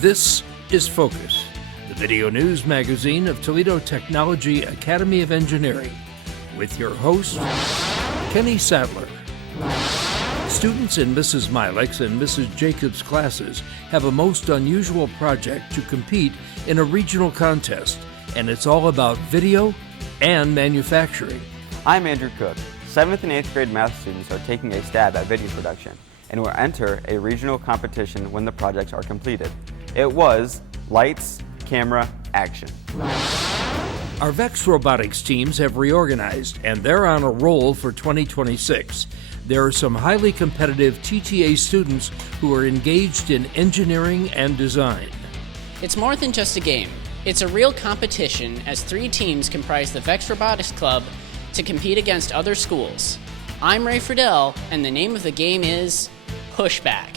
This is Focus, the video news magazine of Toledo Technology Academy of Engineering, with your host, Kenny Sadler. Students in Mrs. Mileck's and Mrs. Jacobs' classes have a most unusual project to compete in a regional contest, and it's all about video and manufacturing. I'm Andrew Cook. 7th and 8th grade math students are taking a stab at video production and will enter a regional competition when the projects are completed. It was Lights, Camera, Action. Our VEX Robotics teams have reorganized, and they're on a roll for 2026. There are some highly competitive TTA students who are engaged in engineering and design. It's more than just a game. It's a real competition as 3 teams comprise the VEX Robotics Club to compete against other schools. I'm Friedel, and the name of the game is Pushback.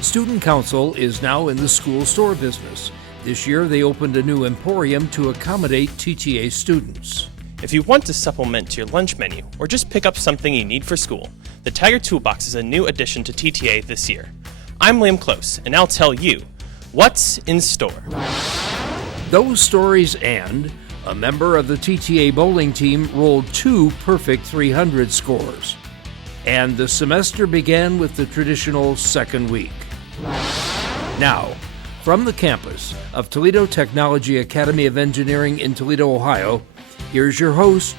Student Council is now in the school store business. This year they opened a new emporium to accommodate TTA students. If you want to supplement your lunch menu or just pick up something you need for school, the Tiger Toolbox is a new addition to TTA this year. I'm Liam Close, and I'll tell you what's in store. Those stories and a member of the TTA bowling team rolled 2 perfect 300 scores. And the semester began with the traditional second week. Now, from the campus of Toledo Technology Academy of Engineering in Toledo, Ohio, here's your host,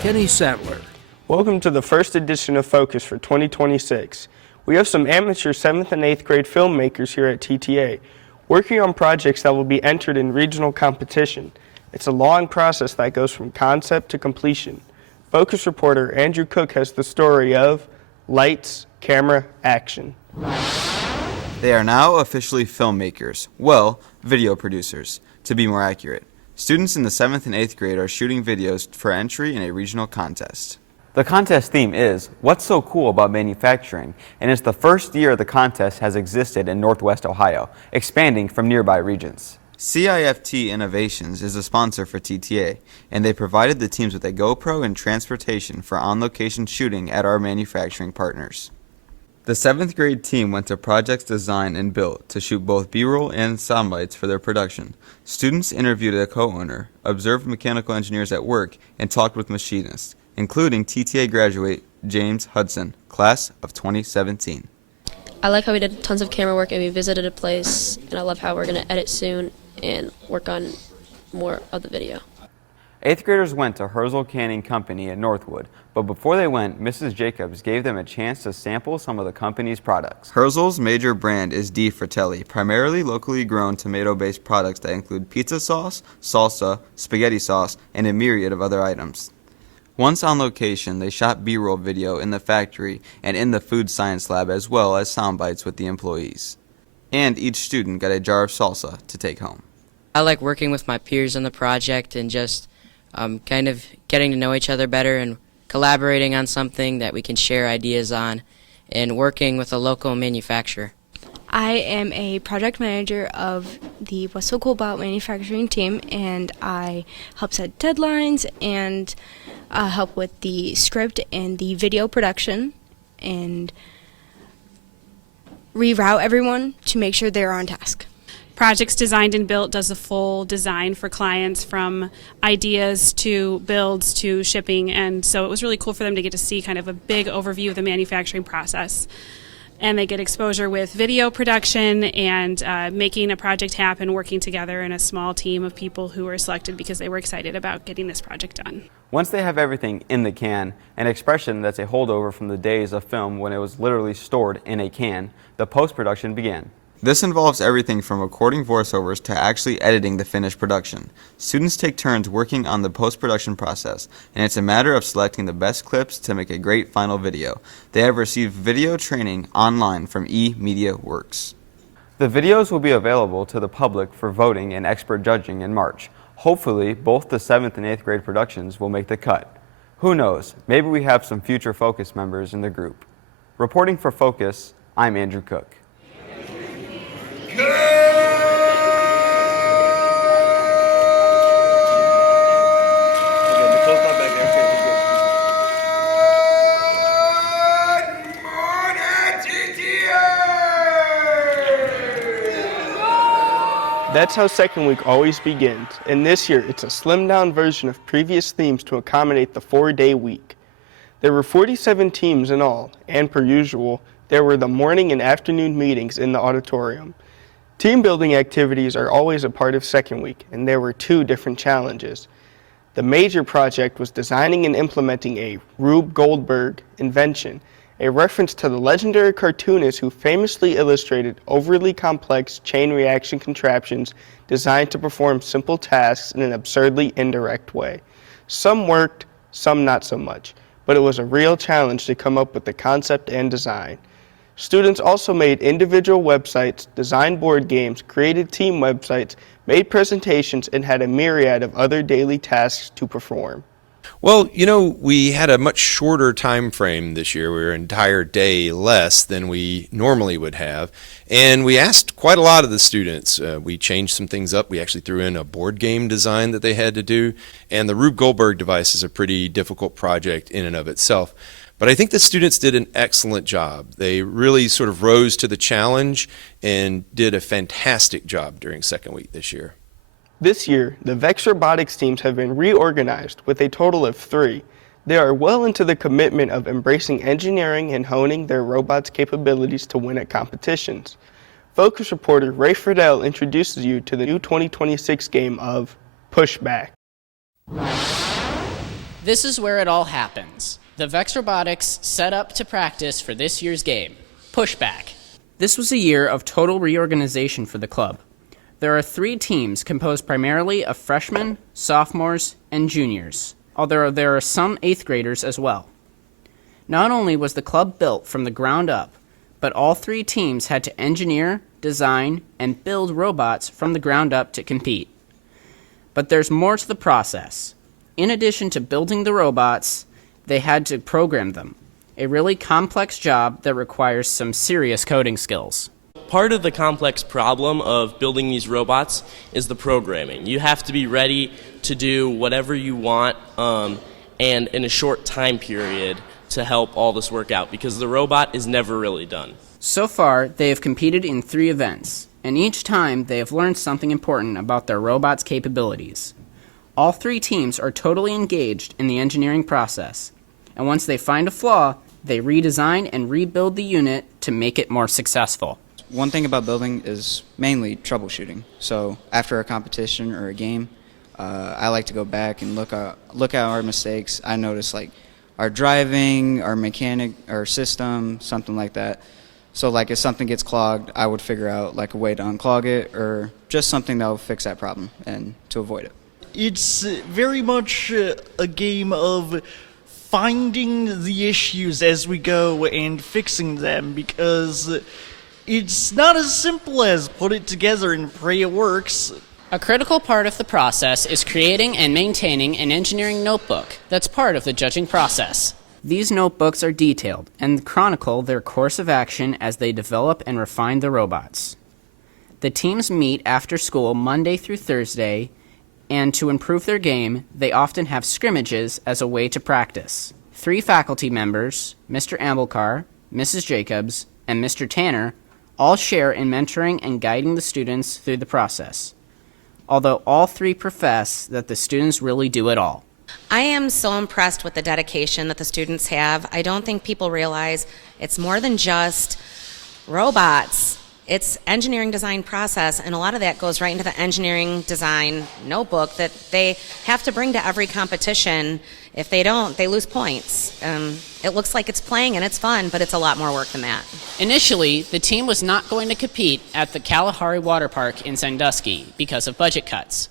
Kenny Sadler. Welcome to the first edition of Focus for 2026. We have some amateur 7th and 8th grade filmmakers here at TTA, working on projects that will be entered in regional competition. It's a long process that goes from concept to completion. Focus reporter Andrew Cook has the story of Lights, Camera, Action. They are now officially filmmakers, well, video producers, to be more accurate. Students in the 7th and 8th grade are shooting videos for entry in a regional contest. The contest theme is, What's So Cool About Manufacturing? And it's the first year the contest has existed in Northwest Ohio, expanding from nearby regions. CIFT Innovations is a sponsor for TTA, and they provided the teams with a GoPro and transportation for on-location shooting at our manufacturing partners. The 7th grade team went to Projects Design and Built to shoot both B-roll and soundbites for their production. Students interviewed a co-owner, observed mechanical engineers at work, and talked with machinists, including TTA graduate James Hudson, class of 2017. I like how we did tons of camera work and we visited a place, and I love how we're going to edit soon and work on more of the video. 8th graders went to Herzl Canning Company in Northwood, but before they went, Mrs. Jacobs gave them a chance to sample some of the company's products. Herzl's major brand is Di Fratelli, primarily locally grown tomato-based products that include pizza sauce, salsa, spaghetti sauce, and a myriad of other items. Once on location, they shot B-roll video in the factory and in the food science lab, as well as sound bites with the employees. And each student got a jar of salsa to take home. I like working with my peers on the project and just kind of getting to know each other better and collaborating on something that we can share ideas on and working with a local manufacturer. I am a project manager of the What's So Cool About Manufacturing team, and I help set deadlines and help with the script and the video production and reroute everyone to make sure they're on task. Projects Designed and Built does a full design for clients, from ideas to builds to shipping, and so it was really cool for them to get to see kind of a big overview of the manufacturing process. And they get exposure with video production and making a project happen, working together in a small team of people who were selected because they were excited about getting this project done. Once they have everything in the can, an expression that's a holdover from the days of film when it was literally stored in a can, the post-production began. This involves everything from recording voiceovers to actually editing the finished production. Students take turns working on the post-production process, and it's a matter of selecting the best clips to make a great final video. They have received video training online from eMediaWorks. The videos will be available to the public for voting and expert judging in March. Hopefully, both the 7th and 8th grade productions will make the cut. Who knows, maybe we have some future Focus members in the group. Reporting for Focus, I'm Andrew Cook. That's how second week always begins, and this year it's a slimmed down version of previous themes to accommodate the 4-day week. There were 47 teams in all, and per usual, there were the morning and afternoon meetings in the auditorium. Team building activities are always a part of second week, and there were 2 different challenges. The major project was designing and implementing a Rube Goldberg invention, a reference to the legendary cartoonist who famously illustrated overly complex chain reaction contraptions designed to perform simple tasks in an absurdly indirect way. Some worked, some not so much, but it was a real challenge to come up with the concept and design. Students also made individual websites, designed board games, created team websites, made presentations, and had a myriad of other daily tasks to perform. Well, we had a much shorter time frame this year. We were an entire day less than we normally would have. And we asked quite a lot of the students. We changed some things up. We actually threw in a board game design that they had to do. And the Rube Goldberg device is a pretty difficult project in and of itself. But I think the students did an excellent job. They really sort of rose to the challenge and did a fantastic job during second week this year. This year, the VEX Robotics teams have been reorganized with a total of 3. They are well into the commitment of embracing engineering and honing their robots' capabilities to win at competitions. Focus reporter Ray Friedel introduces you to the new 2026 game of Pushback. This is where it all happens. The VEX Robotics set up to practice for this year's game, Pushback. This was a year of total reorganization for the club. There are 3 teams composed primarily of freshmen, sophomores, and juniors, although there are some 8th graders as well. Not only was the club built from the ground up, but all 3 teams had to engineer, design, and build robots from the ground up to compete. But there's more to the process. In addition to building the robots, they had to program them, a really complex job that requires some serious coding skills. Part of the complex problem of building these robots is the programming. You have to be ready to do whatever you want and in a short time period to help all this work out because the robot is never really done. So far, they have competed in 3 events, and each time they have learned something important about their robot's capabilities. All 3 teams are totally engaged in the engineering process, and once they find a flaw, they redesign and rebuild the unit to make it more successful. One thing about building is mainly troubleshooting. So after a competition or a game, I like to go back and look at our mistakes. I notice like our driving, our mechanic, our system, something like that. So like if something gets clogged, I would figure out like a way to unclog it or just something that will fix that problem and to avoid it. It's very much a game of finding the issues as we go and fixing them because it's not as simple as put it together and pray it works. A critical part of the process is creating and maintaining an engineering notebook that's part of the judging process. These notebooks are detailed and chronicle their course of action as they develop and refine the robots. The teams meet after school Monday through Thursday, and to improve their game, they often have scrimmages as a way to practice. 3 faculty members, Mr. Ambelkar, Mrs. Jacobs, and Mr. Tanner, all share in mentoring and guiding the students through the process, although all 3 profess that the students really do it all. I am so impressed with the dedication that the students have. I don't think people realize it's more than just robots. It's engineering design process, and a lot of that goes right into the engineering design notebook that they have to bring to every competition. If they don't, they lose points. It looks like it's playing and it's fun, but it's a lot more work than that. Initially, the team was not going to compete at the Kalahari Water Park in Sandusky because of budget cuts.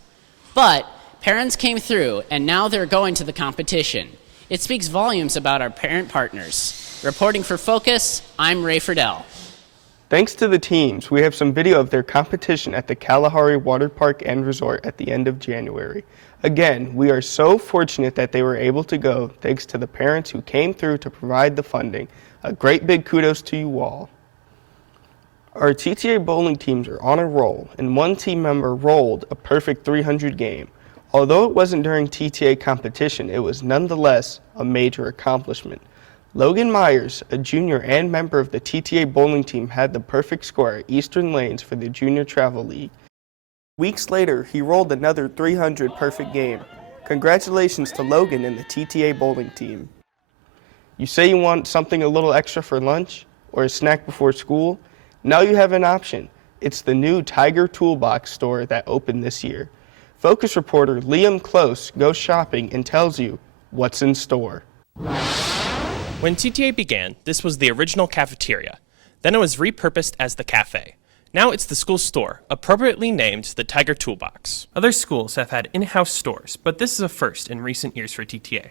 But parents came through, and now they're going to the competition. It speaks volumes about our parent partners. Reporting for Focus, I'm Ray Friedel. Thanks to the teams, we have some video of their competition at the Kalahari Water Park and Resort at the end of January. Again, we are so fortunate that they were able to go thanks to the parents who came through to provide the funding. A great big kudos to you all. Our TTA bowling teams are on a roll, and one team member rolled a perfect 300 game. Although it wasn't during TTA competition, it was nonetheless a major accomplishment. Logan Myers, a junior and member of the TTA bowling team, had the perfect score at Eastern Lanes for the Junior Travel League. Weeks later, he rolled another 300 perfect game. Congratulations to Logan and the TTA bowling team. You say you want something a little extra for lunch or a snack before school? Now you have an option. It's the new Tiger Toolbox store that opened this year. Focus reporter Liam Close goes shopping and tells you what's in store. When TTA began, this was the original cafeteria. Then it was repurposed as the Café. Now it's the school store, appropriately named the Tiger Toolbox. Other schools have had in-house stores, but this is a first in recent years for TTA.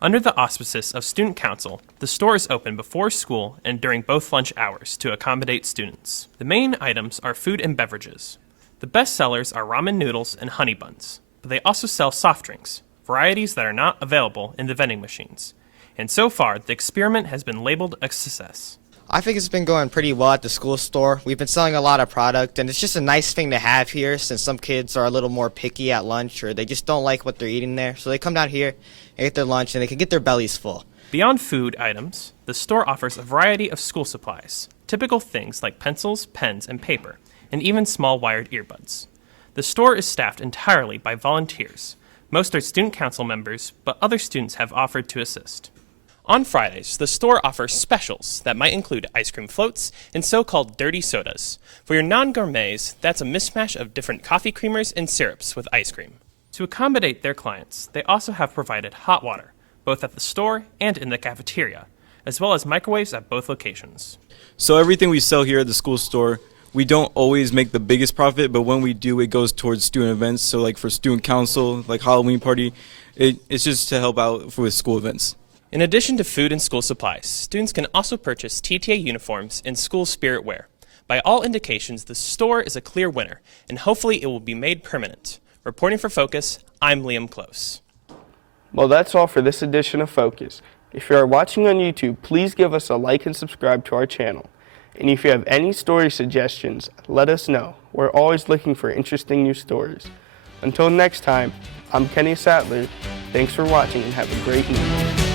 Under the auspices of Student Council, the store is open before school and during both lunch hours to accommodate students. The main items are food and beverages. The best sellers are ramen noodles and honey buns, but they also sell soft drinks, varieties that are not available in the vending machines. And so far, the experiment has been labeled a success. I think it's been going pretty well at the school store. We've been selling a lot of product, and it's just a nice thing to have here since some kids are a little more picky at lunch or they just don't like what they're eating there. So they come down here and get their lunch and they can get their bellies full. Beyond food items, the store offers a variety of school supplies, typical things like pencils, pens, and paper, and even small wired earbuds. The store is staffed entirely by volunteers. Most are student council members, but other students have offered to assist. On Fridays, the store offers specials that might include ice cream floats and so-called dirty sodas. For your non-gourmets, that's a mishmash of different coffee creamers and syrups with ice cream. To accommodate their clients, they also have provided hot water, both at the store and in the cafeteria, as well as microwaves at both locations. So everything we sell here at the school store, we don't always make the biggest profit, but when we do, it goes towards student events. So like for student council, like Halloween party, it's just to help out with school events. In addition to food and school supplies, students can also purchase TTA uniforms and school spirit wear. By all indications, the store is a clear winner, and hopefully it will be made permanent. Reporting for Focus, I'm Liam Close. Well, that's all for this edition of Focus. If you are watching on YouTube, please give us a like and subscribe to our channel. And if you have any story suggestions, let us know. We're always looking for interesting new stories. Until next time, I'm Kenny Sattler. Thanks for watching and have a great evening.